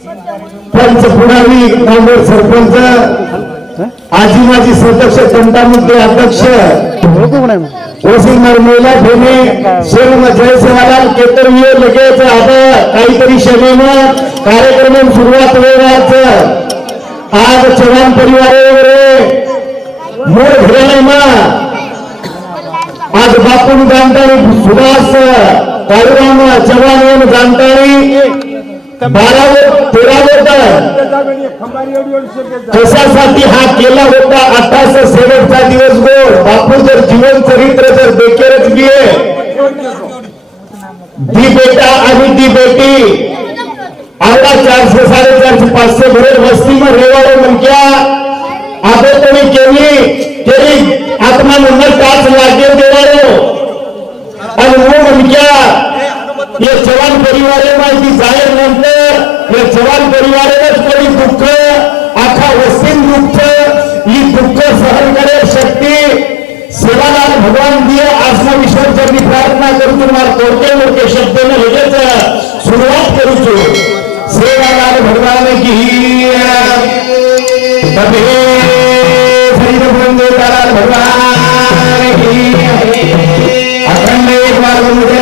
पंचपुरावी नांदेड सरपंच आजी माजी सदस्य तंटामुद्दे अध्यक्ष ओसी नरमेला ठेणे शेव जयसेवालाल केतरीय लगेच आता काहीतरी क्षमेनं कार्यक्रम सुरुवात वेळाच आज चव्हाण परिवारावर मोर घराणेमा आज बापून जाणतानी सुभाष काळूराम चव्हाण जाणतानी 12-13 कशासाठी हा केला होता आताचा शेवटचा दिवस गोड बापू जर जीवन चरित्र जर बेकेरच बिये दी बेटा आणि दी बेटी आवडा 400 450 500 घरे वस्तीમાં રહેવાળો मनक्या आदतणी केली आत्मा नंबर टाच लागे देवाळो आणि वो मनक्या ये जवान परिवारे माहिती जाहीर नंतर ये जवान परिवारेच कोणी दुःख आखा वस्तीन दुःख ही दुःख सहन करे शक्ती सेवालाल भगवान दिए आत्मविश्वासाची प्रार्थना करू तुम्हाला कोणते शब्दने लगेच सुरुवात करू सेवालाल भगवान की कभी लाल भगवान की अखंड एक बार मुझे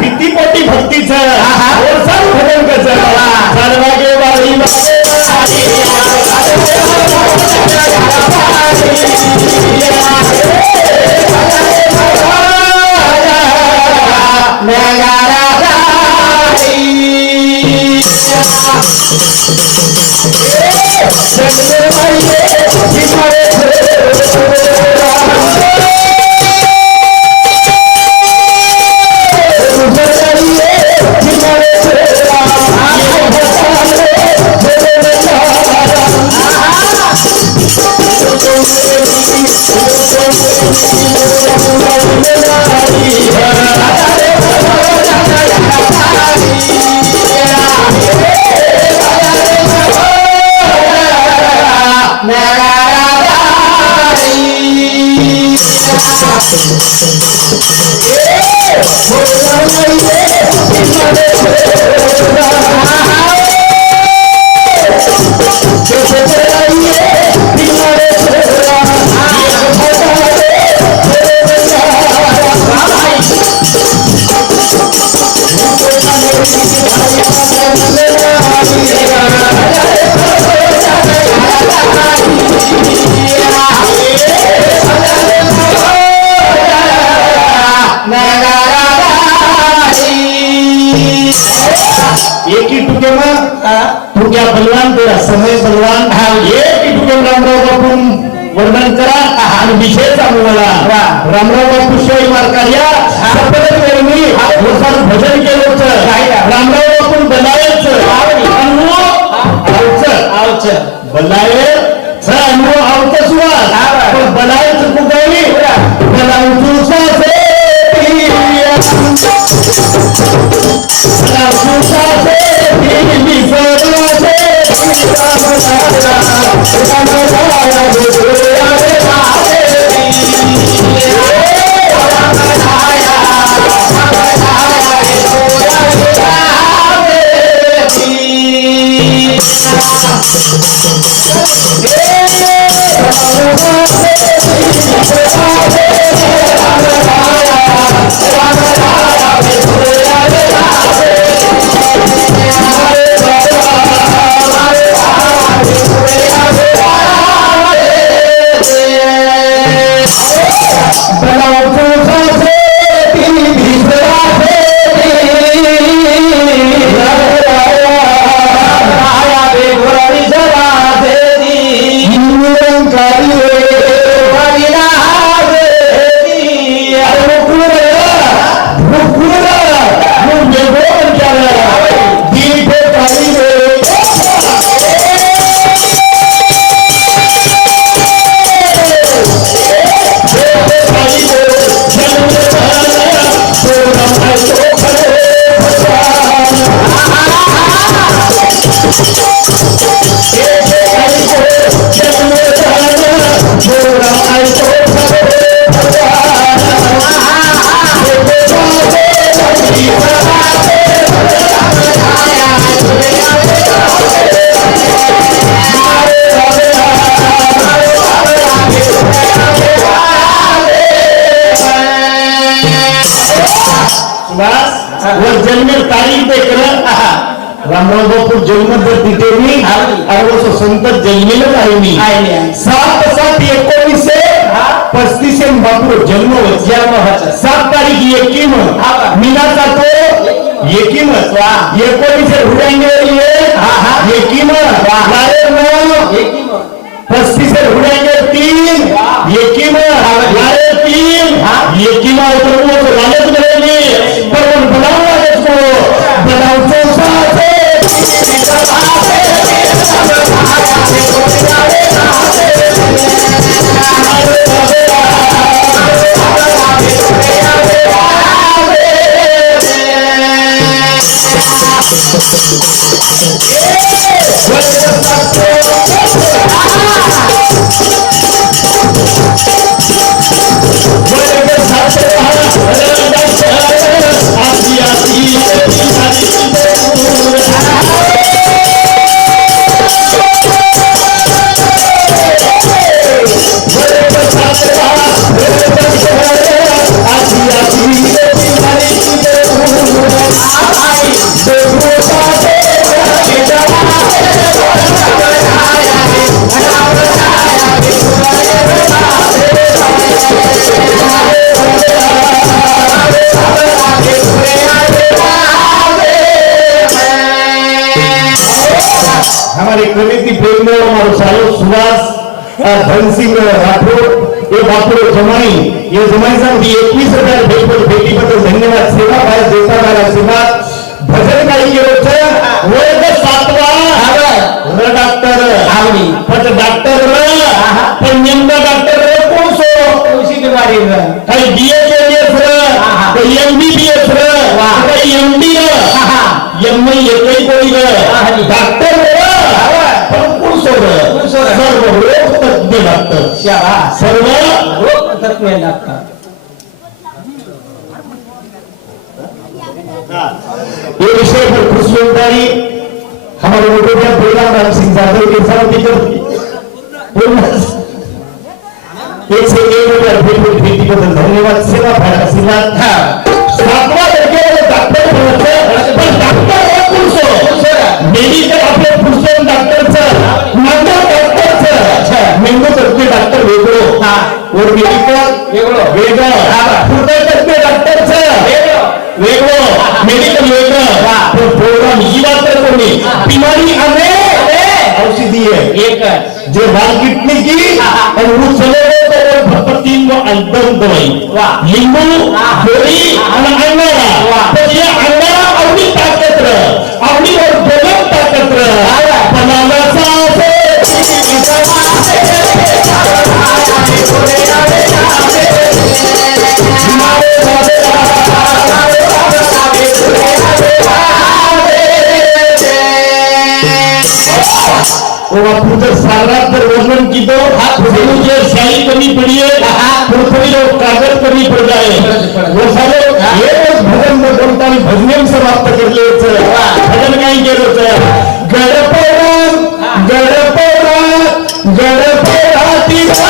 भीतीपोटी भक्तीचं भजन कसं तुझ्या बलवान तेरा समय बलवान एक रामराव बापू वर्णन करा आणि विषय सांगू मला रामराव बापू शिवाय मार्कार्या भजन केलं रामराव बापू बनायचं वर जन्म तारीख देकर रामराव बापू जन्म जर तिथे मी अरे संत जन्मेलच आहे मी 7/7/1935 बापू जन्म 7 तारीख एकीम मीनाचा तो एकीम 19 हुड्यांगे एकीम 35 हुड्यांगे 3 एकीम 3 एकीम लालच मिळेली पण बनावं इसको बनावतो साथे हमारे कमिटी प्रेम में हमारे सालों सुभाष धन सिंह राठौर ये बापू जमाई ये जमाई साहब 21,000 भेटी बद्दल धन्यवाद सेवा भारत देता भारत आशीर्वाद भजन काही केलं वर्ग 7वा डॉक्टर आवडी पण डॉक्टर पण नेमका डॉक्टर कोण सो कोणशी बीमारी काही बीएचएस काही एमबीबीएस काही एमडी एमई एकही कोणी डॉक्टर सर्व रोग तज्ञ डॉक्टर सर्व रोग तज्ञ डॉक्टर ये विषय पर खुशी होता है हमारे मोटे प्रोग्राम राम सिंह यादव के साथ एक से एक भेटी बदल धन्यवाद सेवा भारत आशीर्वाद 7वां दर्जाचे डॉक्टर पण डॉक्टर हे पुरुष मेडिकल आपले पुरुष डॉक्टरचं मानव डॉक्टरचं मेंदू तज्ञ डॉक्टर वेगळं और मेडिकल वेगळं हृदय तज्ञ डॉक्टरचं वेगळं मेडिकल वेगळं तो प्रोग्राम ही बात कोणी बीमारी अनेक औषधी है एक जो बाल किडनी की और वो चले गए तो फक्त 3 अंतर दवाई लिंबू गोरी आणि अंगारा तो ये अंगारा आवडी ताकत आवडी और दोन ताकत बनावसा से वो बापू जर सारात जर वर्णन की तो मुझे स्याही कमी पड़ी है थोड़ी लोग कागज कमी पड़ जाए वो सारे एक भजन में बोलता है भजने में समाप्त कर ले भजन कहीं के रोते गणपौरा गणपौरा गणपौरा तीरा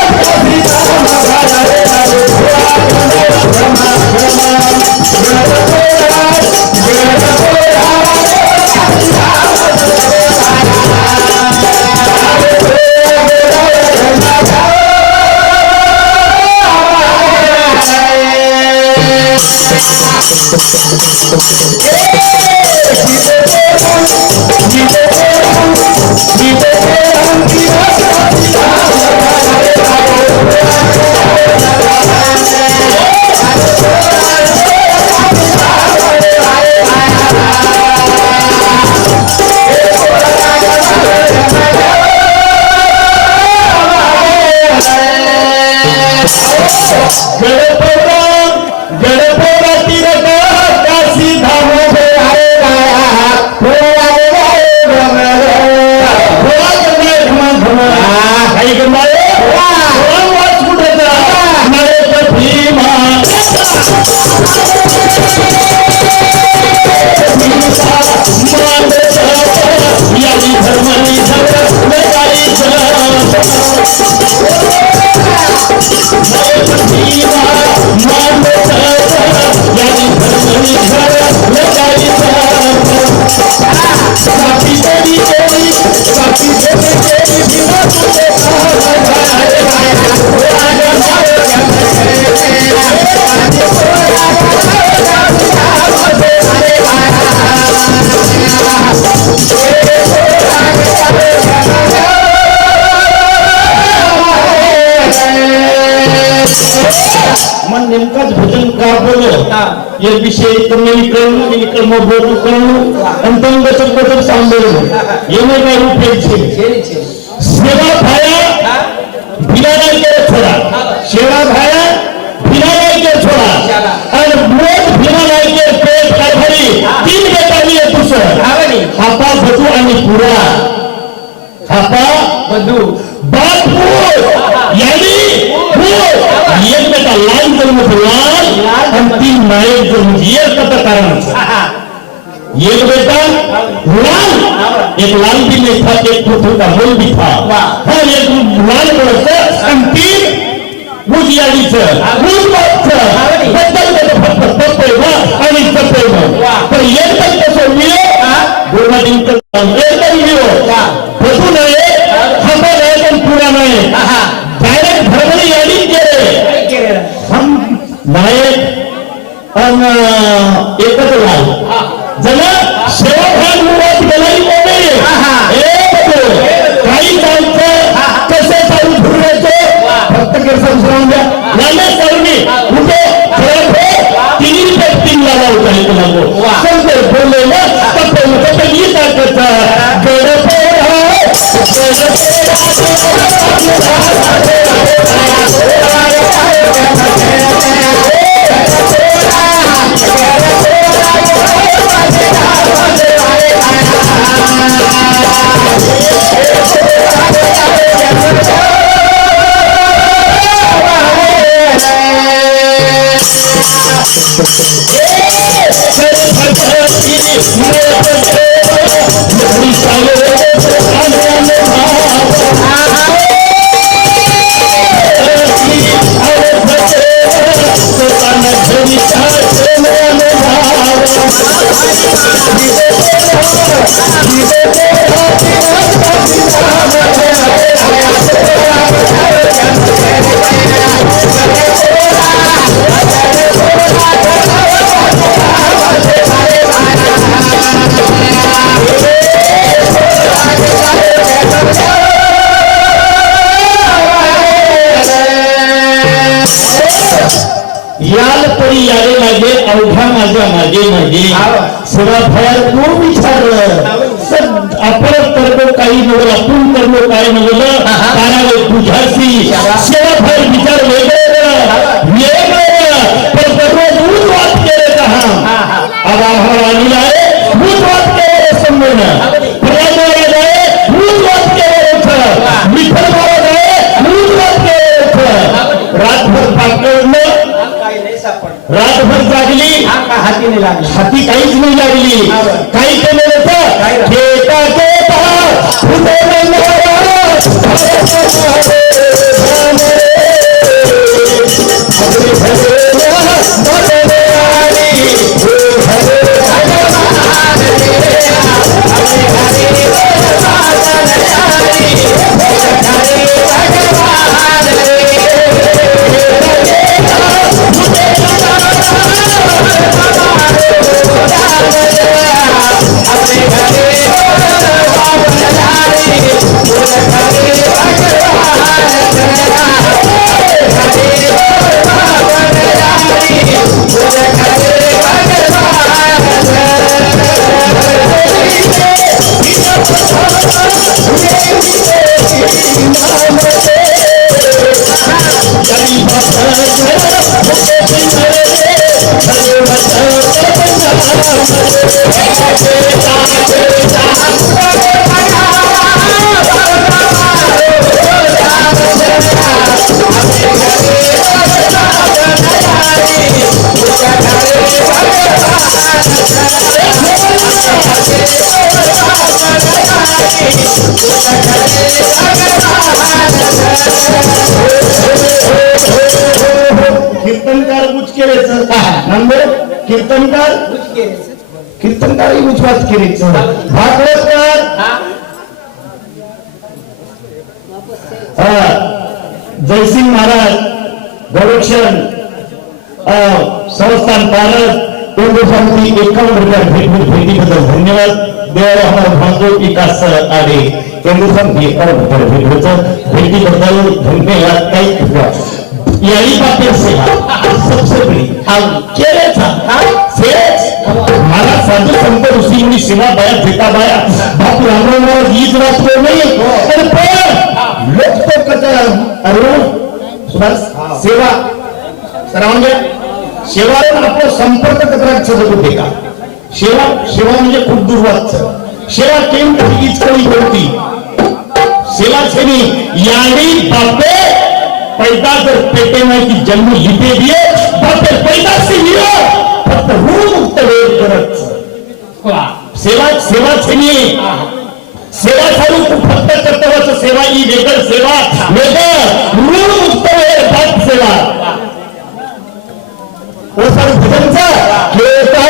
मन नेमकाच भजन का बोललं या विषय तुम्ही कर्म बोलू करू अंतंग बचत सांभाळून येणे काय उपयोग सेवा भाया भिला नाही के छोडा सेवा भाया भिला नाही के छोडा आणि मोठ भिला नाही के पेट कारभारी तीन बेटावी दुसरं हापा बधू आणि पुरा हापा बधू बापू यानी एक बेटा लाल जन्म लाल आणि तीन नायक जन्म एक कथा कारण एक बेटा लाल एक लाल भी नहीं था एक पुत्र का मूल भी था हाँ एक लाल बड़ा आणि तीन मुजियाडीचं बद्दल पप्पेवा आणि चप्पेवा तर एकदम कसं मिळो गोरमाटीन एकदम मिळो बसू नये थांबा नये पण पुरा नये डायरेक्ट भरभरी यादी केले हम नायक एकच लाल जला सेवा भाग मुळात गेलाई कोणी काही चालतं कसं चालू फिरवायचं फक्त केसं विसरून द्या याने करूनी कुठे खरं तिन्ही व्यक्ती लावा होता हे लागो संत बोलले ना तप्पे ही ताकद अवघा माझ्या मागे मागे सेवा भयार कोण विचारलं आपण करतो काही नवल आपण करतो काय नवलं तारावे तुझ्याशी सेवा भर विचार वेगळं पण दररोज दूध वाद केले आभार आलेला आहे दूध वाद केले समजणं प्रयास जाए नाही लागली हाती काहीच नाही लागली काही केलं नव्हतं केटा कीर्तनकार उच्च केलेच कीर्तनकार उच्चवाच केलेच भागवतकार जयसिंग महाराज गोरक्षण संस्थान पारद शांति 51 रुपया भेटीबद्दल धन्यवाद देवाला हमारा भांडो विकास आले केंद्र शांति 51 रुपया भेटीबद्दल धन्यवाद काही यारी बातें सेवा सबसे बड़ी केले था हमारा साधु संत ऋषि मुनि सेवा बाया देता बाया बापू रामराव ईद रात को नहीं अरे पर लोग तो कहते अरे सुभाष सेवा सरावंगे सेवा आपला संपर्क कत्राचा जगू का सेवा सेवा म्हणजे खूप दूरवाच सेवा केम हीच कळी होती सेवा छेनी यारी बापे पैदा जर पेटे में की जन्म लिपे दिए बापे पैदा से लियो फक्त ऋण मुक्त वेळ करत सेवा सेवा छेनी सेवा चालू फक्त कर्तव्याचं सेवा ही वेगळ सेवा वेगळ ऋण मुक्त वेळ बाप सेवा वो सर भजनचा केता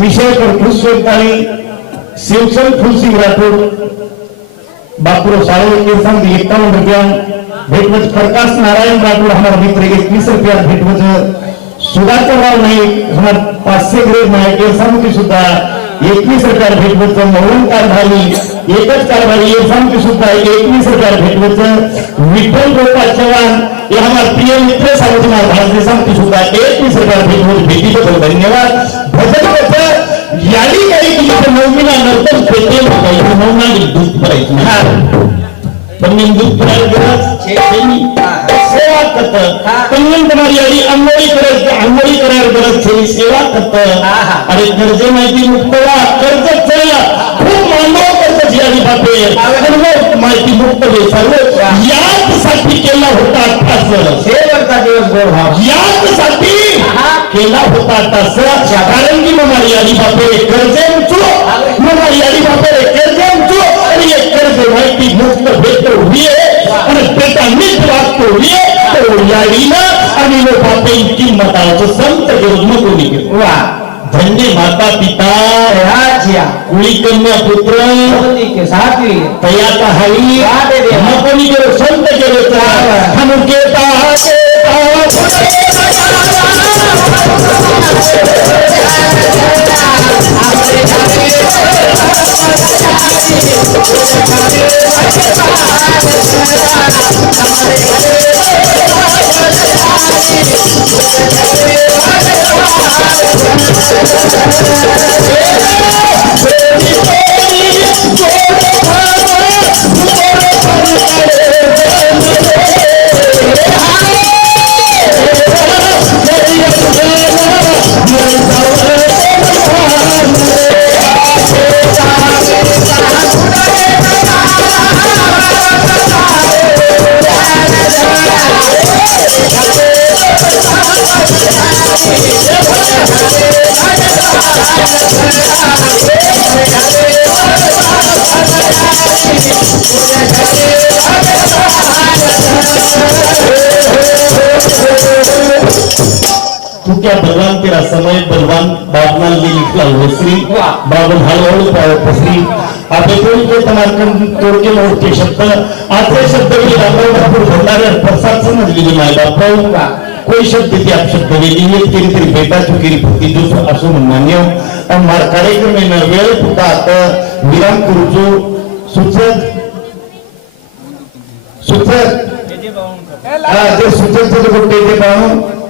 विषय पर खुश शिवचंद फुलसिंह राठौर बापूरो साढ़े 51 रुपया भेटवच प्रकाश नारायण राठौर हमारा मित्र 21 रुपया भेटवच सुधाकर राव नाईक हमार 500 ग्रेड माहिती समिती सुद्धा 21 रुपया भेटवच मौन कारभारी एकच कारभारी समिती सुद्धा 21 रुपया भेटवच विठ्ठल गोपाल चव्हाण ये हमारे प्रिय मित्र सावधना भारतीय समिती सुद्धा 21 रुपया भेटवच भेटीबद्दल धन्यवाद भजन याली काही की नवमीला नर्तन पेटे होता नवनाली दूध करायची पण दूध करायला सेवा करत पण तुम्हारी याली अंगोळी करायला गरज थोडी सेवा करत अरे कर्ज माहिती मुक्तवा कर्ज चला खूप मानव कर्ज याली बापे माहिती मुक्त दे सर्व यासाठी केला होता शेवटचा दिवस गोड भाव यासाठी केला होता तसं कारण की मग याली बापे कर्जे मग याली बापे कर्जे आणि एक कर्ज माहिती मुक्त भेट हुई आणि पेटा नीट वागतो हुई तो यालीला आणि वो बापे की मताचं संत गिरोध कोणी केलं वा धन्य माता पिता राजिया कुळी कन्या पुत्र होती के साथी तयाचा हरी वाटे दे मग कोणी गेलो संत गेलो हम केता तू क्या बलवान तेरा समय बलवान बाबना ने लिखला वसरी बाबन हळूहळू पसरी आपे कोणी के तमारकन तोड़ के मोठे शब्द आते शब्द भी रामरावपूर भंडारे प्रसाद समजली जी माय बाप कोई शब्द ती आप शब्द वेली ये तेरी तेरी बेटा चुकीरी भक्ति जो असो मान्य और मार कार्यक्रम में वेळ पुता आता विराम करूचो सुचत जे सुचत जो गोटे जे पाहू